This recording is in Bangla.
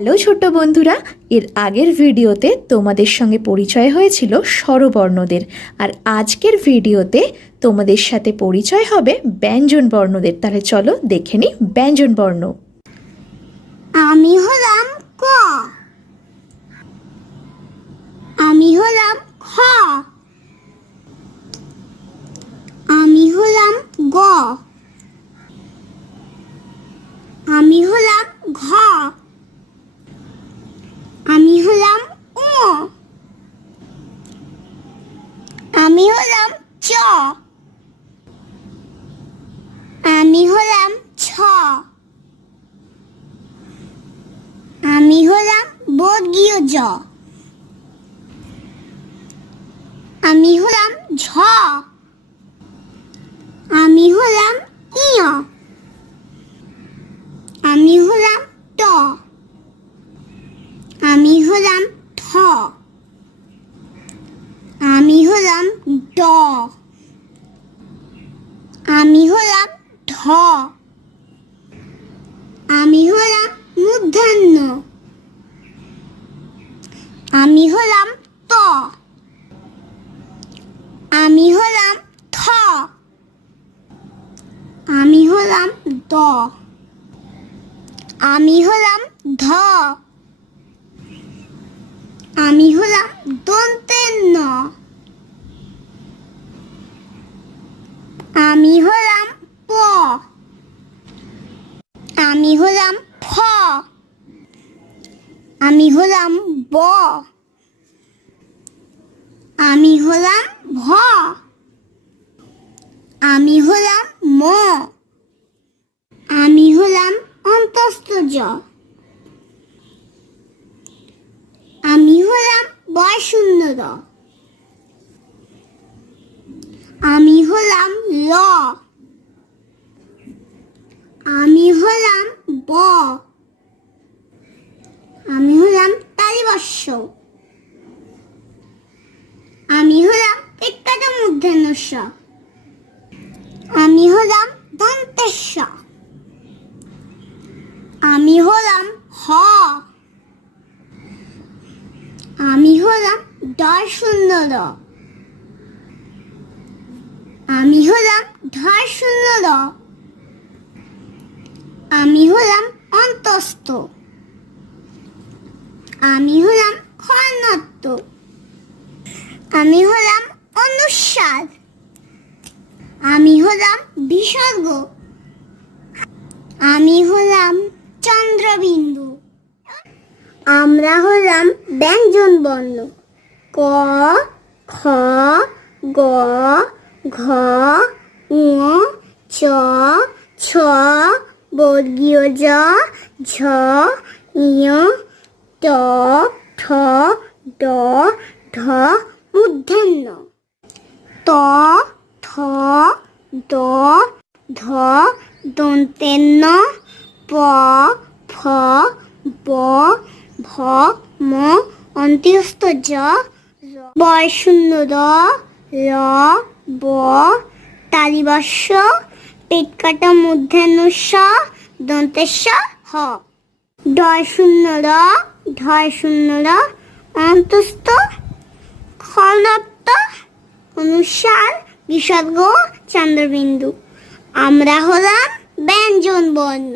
হ্যালো ছোট্ট বন্ধুরা, এর আগের ভিডিওতে তোমাদের সঙ্গে পরিচয় হয়েছিল স্বরবর্ণদের আর আজকের ভিডিওতে তোমাদের সাথে পরিচয় হবে ব্যঞ্জন বর্ণদের তাহলে চলো দেখে নি ব্যঞ্জন বর্ণ আমি হলাম ক। আমি হলাম খ আমি হলাম গ আমি হলাম ঘ আমি হলাম উ আমি হলাম চ আমি হলাম ছ। আমি হলাম বর্গীয় জ। আমি হলাম ঝ। আমি হলাম ইয় আমি হলাম ট। আমি হলাম থ আমি হলাম ড। আমি হলাম ঢ। আমি হলাম মূর্ধন্য। আমি হলাম ত। আমি হলাম থ। আমি হলাম দ। আমি হলাম ধ। আমি হলাম দন্তের ন আমি হলাম প। আমি হলাম ফ। আমি হলাম ব। আমি হলাম ভ। আমি হলাম ম। আমি হলাম অন্তস্থ জ আমি হলাম বয় শূন্য র আমি হলাম ল। আমি হলাম ব। আমি হলাম তালিবর্ষ আমি হলাম পেটকাটা মূর্ধন্যস্ব আমি হলাম দন্তেস্ব আমি হলাম হ। আমি হলাম দশ শূন্য র আমি ধর শূন্য র আমি হলাম অন্তস্থ। আমি হলাম খর্ণত্ব আমি হলাম অনুস্বাদ। আমি হলাম বিসর্গ। আমি হলাম চন্দ্রবিন্দু। আমরা হলাম ব্যঞ্জন বর্ণ ক, খ, গ, ঘ ঙ চ ছ বর্গীয় জ ঝ ইয় ট ঠ ড ঢ মূর্ধন্য ত থ দ ধ দন্তেন্ন প ফ ব ভ ম অন্ত্যস্ত জ বয় শূন্য র র ব তালিবাস্য পেট কাটা মধ্যাহ্নস্য দন্তেস্য হ। ডয় শূন্য র ঢয় শূন্য র অন্তস্থ খলত্ব অনুসার বিসর্গ চন্দ্রবিন্দু। আমরা হলাম ব্যঞ্জন বর্ণ